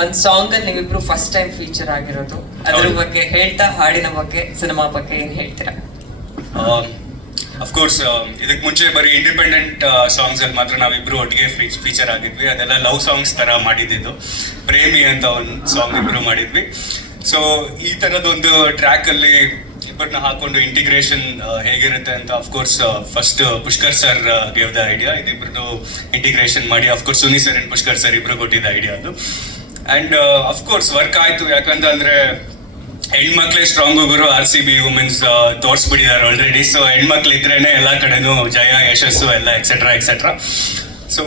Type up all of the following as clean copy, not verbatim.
ಒಂದ್ ಸಾಂಗ್ ಅಲ್ಲಿ ನೀವಿಬ್ರು ಫಸ್ಟ್ ಟೈಮ್ ಫೀಚರ್ ಆಗಿರೋದು, ಅದ್ರ ಬಗ್ಗೆ ಹೇಳ್ತಾ ಹಾಡಿನ ಬಗ್ಗೆ, ಸಿನಿಮಾ ಬಗ್ಗೆ ಏನ್ ಹೇಳ್ತೀರಾ? ಅಫ್ಕೋರ್ಸ್ ಇದಕ್ಕೆ ಮುಂಚೆ ಬರೀ ಇಂಡಿಪೆಂಡೆಂಟ್ ಸಾಂಗ್ಸ್ ಅಲ್ಲಿ ಮಾತ್ರ ನಾವಿಬ್ರು ಒಟ್ಟಿಗೆ ಫೀಚರ್ ಆಗಿದ್ವಿ. ಅದೆಲ್ಲ ಲವ್ ಸಾಂಗ್ಸ್ ತರ ಮಾಡಿದ್ದು. ಪ್ರೇಮಿ ಅಂತ ಒಂದು ಸಾಂಗ್ ಇಬ್ರು ಮಾಡಿದ್ವಿ. ಸೊ ಈ ತರದೊಂದು ಟ್ರ್ಯಾಕ್ ಅಲ್ಲಿ ಇಬ್ಬರನ್ನ ಹಾಕೊಂಡು ಇಂಟಿಗ್ರೇಷನ್ ಹೇಗಿರುತ್ತೆ ಅಂತ of course first Pushkar sir gave the idea. ಇದಿಬ್ರು ಇಂಟಿಗ್ರೇಷನ್ ಮಾಡಿ of course Suni sir and Pushkar sir ಇಬ್ರು ಕೊಟ್ಟಿದ್ದ ಐಡಿಯಾ ಅದು. ಅಂಡ್ ಅಫ್ಕೋರ್ಸ್ ವರ್ಕ್ ಆಯ್ತು. ಯಾಕಂತಂದ್ರೆ ಹೆಣ್ಮಕ್ಳೇ ಸ್ಟ್ರಾಂಗ್ ಗುರು, RCB ವುಮೆನ್ಸ್ ತೋರಿಸ್ಬಿಟ್ಟಿದ್ದಾರೆ ಆಲ್ರೆಡಿ. ಸೊ ಹೆಣ್ಮಕ್ಳು ಇದ್ರೇನೆ ಎಲ್ಲ ಕಡೆನೂ ಜಯ, ಯಶಸ್ಸು ಎಲ್ಲ ಎಕ್ಸೆಟ್ರಾ ಎಕ್ಸೆಟ್ರಾ. ಸೊ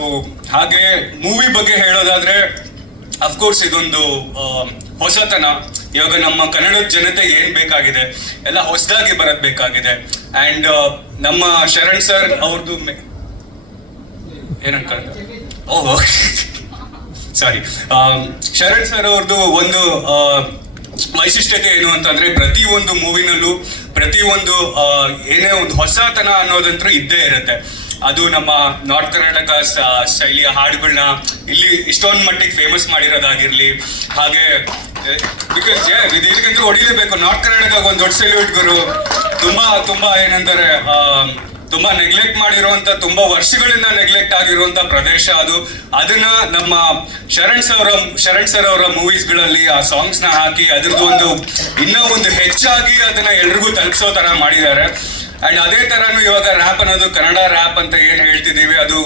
ಹಾಗೆ ಮೂವಿ ಬಗ್ಗೆ ಹೇಳೋದಾದ್ರೆ ಅಫ್ಕೋರ್ಸ್ ಇದೊಂದು ಹೊಸತನ. ಇವಾಗ ನಮ್ಮ ಕನ್ನಡದ ಜನತೆಗೆ ಏನ್ ಬೇಕಾಗಿದೆ ಎಲ್ಲ ಹೊಸದಾಗಿ ಬರದ್ ಬೇಕಾಗಿದೆ. ಅಂಡ್ ನಮ್ಮ ಶರಣ್ ಸರ್ ಅವ್ರದ್ದು ಏನಂತ ಸಾರಿ ಶರಣ್ ಸರ್ ಅವ್ರದ್ದು ಒಂದು ವೈಶಿಷ್ಟ್ಯತೆ ಏನು ಅಂತಂದ್ರೆ ಪ್ರತಿ ಒಂದು ಮೂವಿನಲ್ಲೂ ಪ್ರತಿಯೊಂದು ಏನೇ ಒಂದು ಹೊಸತನ ಅನ್ನೋದಂತೂ ಇದ್ದೇ ಇರುತ್ತೆ. ಅದು ನಮ್ಮ ನಾರ್ತ್ ಕರ್ನಾಟಕ ಶೈಲಿಯ ಹಾಡುಗಳನ್ನ ಇಲ್ಲಿ ಇಷ್ಟೊಂದು ಮಟ್ಟಿಗೆ ಫೇಮಸ್ ಮಾಡಿರೋದಾಗಿರ್ಲಿ. ಹಾಗೆ ಬಿಕಾಸ್ ಇದಕ್ಕಂತೂ ಹೊಡಿಲೇಬೇಕು. ನಾರ್ತ್ ಕರ್ನಾಟಕ ಒಂದು ದೊಡ್ಡ ಸೆಲ್ಯೂಟ್ ಗುರು. ತುಂಬಾ ಏನಂತಾರೆ ತುಂಬಾ ನೆಗ್ಲೆಕ್ಟ್ ಮಾಡಿರುವಂತ, ತುಂಬಾ ವರ್ಷಗಳಿಂದ ನೆಗ್ಲೆಕ್ಟ್ ಆಗಿರುವಂತ ಪ್ರದೇಶ ಅದು. ಅದನ್ನ ನಮ್ಮ ಶರಣ್ ಸರ್ ಅವರ ಮೂವೀಸ್ ಗಳಲ್ಲಿ ಆ ಸಾಂಗ್ಸ್ ನ ಹಾಕಿ ಅದ್ರದ್ದು ಇನ್ನೂ ಒಂದು ಹೆಚ್ಚಾಗಿ ಅದನ್ನ ಎಲ್ರಿಗೂ ತಲುಪಿಸೋ ತರ ಮಾಡಿದ್ದಾರೆ. ಅಂಡ್ ಅದೇ ತರನು ಇವಾಗ ರ್ಯಾಪ್ ಅನ್ನೋದು, ಕನ್ನಡ ರ್ಯಾಪ್ ಅಂತ ಏನ್ ಹೇಳ್ತಿದೀವಿ, ಅದು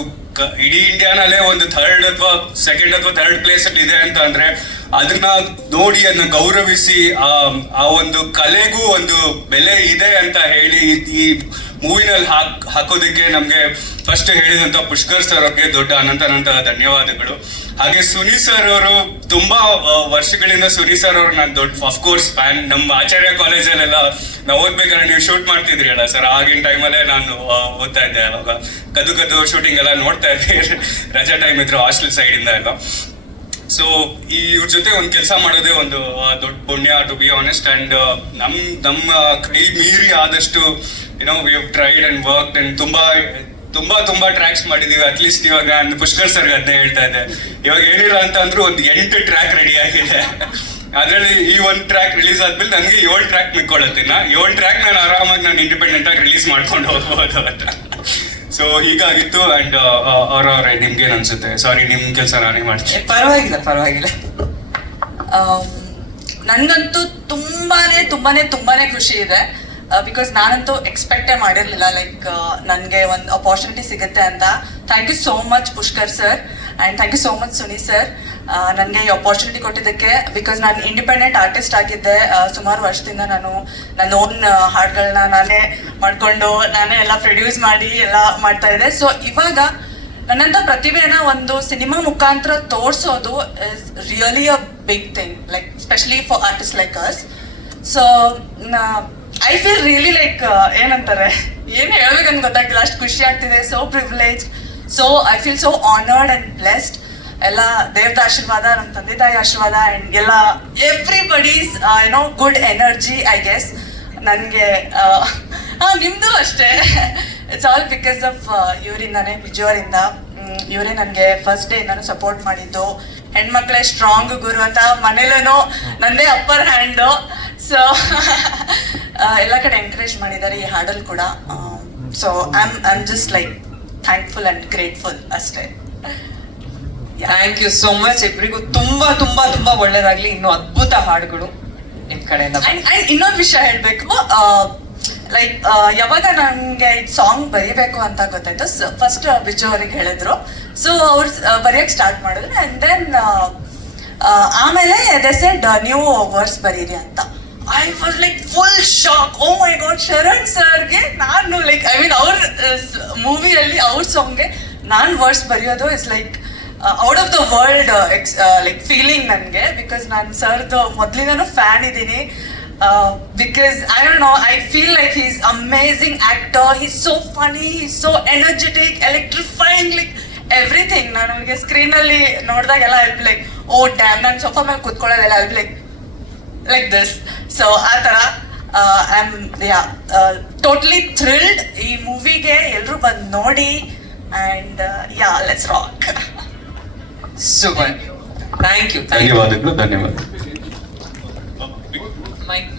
ಇಡೀ ಇಂಡಿಯಾನಲ್ಲೇ ಒಂದು ಥರ್ಡ್ ಅಥವಾ ಸೆಕೆಂಡ್ ಅಥವಾ ಥರ್ಡ್ ಪ್ಲೇಸ್ ಅಲ್ಲಿ ಇದೆ ಅಂತ ಅಂದ್ರೆ ಅದನ್ನ ನೋಡಿ ಅದನ್ನ ಗೌರವಿಸಿ ಆ ಒಂದು ಕಲೆಗೂ ಒಂದು ಬೆಲೆ ಇದೆ ಅಂತ ಹೇಳಿ ಈ ಮೂವಿನಲ್ಲಿ ಹಾಕೋದಕ್ಕೆ ನಮ್ಗೆ ಫಸ್ಟ್ ಹೇಳಿದಂತ ಪುಷ್ಕರ್ ಸರ್ ಅವ್ರಿಗೆ ದೊಡ್ಡ ಅನಂತ ಧನ್ಯವಾದಗಳು. ಹಾಗೆ ಸುನಿ ಸರ್ ಅವರು ತುಂಬಾ ವರ್ಷಗಳಿಂದ ಸುನಿ ಸರ್ ಅವ್ರು ನಾನು ದೊಡ್ಡ ಅಫ್ಕೋರ್ಸ್ ಫ್ಯಾನ್. ನಮ್ಮ ಆಚಾರ್ಯ ಕಾಲೇಜಲ್ಲೆಲ್ಲ ನಾವು ಓದ್ಬೇಕಾದ್ರೆ ನೀವು ಶೂಟ್ ಮಾಡ್ತಿದ್ರಿ ಅಲ್ಲ ಸರ್, ಆಗಿನ ಟೈಮಲ್ಲೇ ನಾನು ಓದ್ತಾ ಇದ್ದೆ. ಅವಾಗ ಕದ್ದು ಶೂಟಿಂಗ್ ಎಲ್ಲ ನೋಡ್ತಾ ಇದ್ದೆ ರಜಾ ಟೈಮ್ ಇದ್ರು ಹಾಸ್ಟೆಲ್ ಸೈಡ್ ಇಂದ ಎಲ್ಲ. ಸೊ ಇವ್ರ ಜೊತೆ ಒಂದು ಕೆಲಸ ಮಾಡೋದೇ ಒಂದು ದೊಡ್ಡ ಪುಣ್ಯ, ಟು ಬಿ ಆನೆಸ್ಟ್. ಅಂಡ್ ನಮ್ಮ ಕೈ ಮೀರಿ ಆದಷ್ಟು we have tried and work and ತುಂಬಾ ಟ್ರ್ಯಾಕ್ಸ್ ಮಾಡಿದೀವಿ. ಅಟ್ಲೀಸ್ಟ್ ಇವಾಗ ಪುಷ್ಕರ್ ಸರ್ ಅದನ್ನೇ ಹೇಳ್ತಾ ಇದ್ದೆ, ಇವಾಗ ಏನಿಲ್ಲ ಅಂತ ಅಂದ್ರೂ ಒಂದು 8 ಟ್ರ್ಯಾಕ್ ರೆಡಿ ಆಗಿದೆ. ಅದ್ರಲ್ಲಿ ಈ ಒಂದು ಟ್ರ್ಯಾಕ್ ರಿಲೀಸ್ ಆದ್ಮೇಲೆ ನನಗೆ 7 ಟ್ರ್ಯಾಕ್ ಮಿಕ್ಕೊಳ್ಳುತ್ತೆ. 7 ಟ್ರ್ಯಾಕ್ ನಾನು ಆರಾಮಾಗಿ ನಾನು ಇಂಡಿಪೆಂಡೆಂಟ್ ಆಗಿ ರಿಲೀಸ್ ಮಾಡ್ಕೊಂಡು ಹೋಗ್ಬೋದು ಅಂತ. ಸೊ ಹೀಗಾಗಿತ್ತು. ಅಂಡ್ ಅವ್ರವ್ರೆ ನಿಮ್ಗೇನ್ ಅನ್ಸುತ್ತೆ? ಸಾರಿ, ನಿಮ್ ಕೆಲಸ ನಾನೇ ಮಾಡ್ತೀನಿ. ಪರವಾಗಿಲ್ಲ. ನನ್ಗಂತೂ ತುಂಬಾನೇ ಖುಷಿ ಇದೆ. ಬಿಕಾಸ್ ನಾನಂತೂ ಎಕ್ಸ್ಪೆಕ್ಟೇ ಮಾಡಿರ್ಲಿಲ್ಲ ಲೈಕ್ ನನಗೆ ಒಂದು ಅಪಾರ್ಚುನಿಟಿ ಸಿಗುತ್ತೆ ಅಂತ. Thank you so much Pushkar sir and thank you so much Suni sir ನನಗೆ ಈ ಅಪಾರ್ಚುನಿಟಿ ಕೊಟ್ಟಿದ್ದಕ್ಕೆ. ಬಿಕಾಸ್ ನಾನು ಇಂಡಿಪೆಂಡೆಂಟ್ ಆರ್ಟಿಸ್ಟ್ ಆಗಿದ್ದೆ. ಸುಮಾರು ವರ್ಷದಿಂದ ನಾನು ನನ್ನ ಓನ್ ಹಾಡುಗಳನ್ನ ನಾನೇ ಮಾಡಿಕೊಂಡು ನಾನೇ ಎಲ್ಲ ಪ್ರೊಡ್ಯೂಸ್ ಮಾಡಿ ಎಲ್ಲ ಮಾಡ್ತಾ ಇದ್ದೆ. ಸೊ ಇವಾಗ ನನ್ನಂಥ ಪ್ರತಿಭೆನ ಒಂದು ಸಿನಿಮಾ ಮುಖಾಂತರ ತೋರಿಸೋದು is really a big thing, like specially for artist like us. So I feel really like ಏನಂತಾರೆ, ಏನು ಹೇಳ್ಬೇಕಂತ ಗೊತ್ತಾಗ್ತಿಲ್ಲ, ಅಷ್ಟು ಖುಷಿ ಆಗ್ತಿದೆ. So privilege. So I feel so honoured and blessed. ಎಲ್ಲ ದೇವ್ರದ ಆಶೀರ್ವಾದ, ನಮ್ಮ ತಂದೆ ತಾಯಿ ಆಶೀರ್ವಾದ ಆ್ಯಂಡ್ ಎಲ್ಲ everybody's good energy I guess ನನಗೆ. ನಿಮ್ಮದು ಅಷ್ಟೇ. ಇಟ್ಸ್ ಆಲ್ ಬಿಕಾಸ್ ಆಫ್ ಇವರಿಂದಾನೆ, ವಿಜಯವರಿಂದ. ಇವರೇ ನನಗೆ ಫಸ್ಟ್ ಡೇ ನಾನು ಸಪೋರ್ಟ್ ಮಾಡಿದ್ದು. ಹೆಣ್ಮಕ್ಳೇ ಸ್ಟ್ರಾಂಗ್ ಗುರು ಅಂತ ಮನೇಲೇನೋ ನಂದೇ ಅಪ್ಪರ್ ಹ್ಯಾಂಡು. ಸೊ ಎಲ್ಲ ಕಡೆ ಎಂಕರೇಜ್ ಮಾಡಿದ್ದಾರೆ ಈ ಹಾಡಲ್ಲಿ ಕೂಡ. So I am just like thankful and grateful ಅಷ್ಟೇ. ಥ್ಯಾಂಕ್ ಯು ಸೋ ಮಚ್ ಇಬ್ರಿಗೂ. ತುಂಬಾ ಒಳ್ಳೇದಾಗ್ಲಿ. ಇನ್ನು ಅದ್ಭುತ ಹಾಡುಗಳು ನಿಮ್ ಕಡೆಯಿಂದ. ಅಂಡ್ ಇನ್ನೊಂದು ವಿಷಯ ಹೇಳ್ಬೇಕು, ಲೈಕ್ ಯಾವಾಗ ನನಗೆ ಈ ಸಾಂಗ್ ಬರೀಬೇಕು ಅಂತ ಗೊತ್ತಾಯ್ತು, ಫಸ್ಟ್ ಬಿಜು ಅವ್ರಿಗೆ ಹೇಳಿದ್ರು. ಸೊ ಅವ್ರು ಬರೆಯಕ್ಕೆ ಸ್ಟಾರ್ಟ್ ಮಾಡಿದ್ರು. ಆ್ಯಂಡ್ ದೆನ್ ಆಮೇಲೆ ದೇ ಸೆಡ್ ನೀವು ವರ್ಸ್ ಬರೀರಿ ಅಂತ. I was like full shock. Oh my God, Sharan ಸರ್ಗೆ ನಾನು ಲೈಕ್ ಅವ್ರ ಮೂವಿಯಲ್ಲಿ ಅವ್ರ ಸಾಂಗ್ಗೆ ನಾನು ವರ್ಸ್ ಬರೆಯೋದು is like out of the world like feeling ನನಗೆ. ಬಿಕಾಸ್ ನಾನು ಸರ್ದು ಮೊದಲಿಂದನೂ ಫ್ಯಾನ್ ಇದ್ದೀನಿ. Because I don't know, I feel like he's amazing actor. He's so funny, he's so energetic, electrifying, like everything. ನಾನು ಅವನಿಗೆ ಸ್ಕ್ರೀನಲ್ಲಿ ನೋಡಿದಾಗೆಲ್ಲ I'll be like, oh damn, ನಾನು sofa ಮೇಲೆ ಕೂತ್ಕೊಳ್ಳೋದೆಲ್ಲ I'll be like this. So ಆ ಥರ totally thrilled. ಈ ಮೂವಿಗೆ ಎಲ್ಲರೂ ಬಂದು ನೋಡಿ. And let's rock. Super. Thank you ಧನ್ಯವಾದಗಳು ಧನ್ಯವಾದ ಮೈಕ್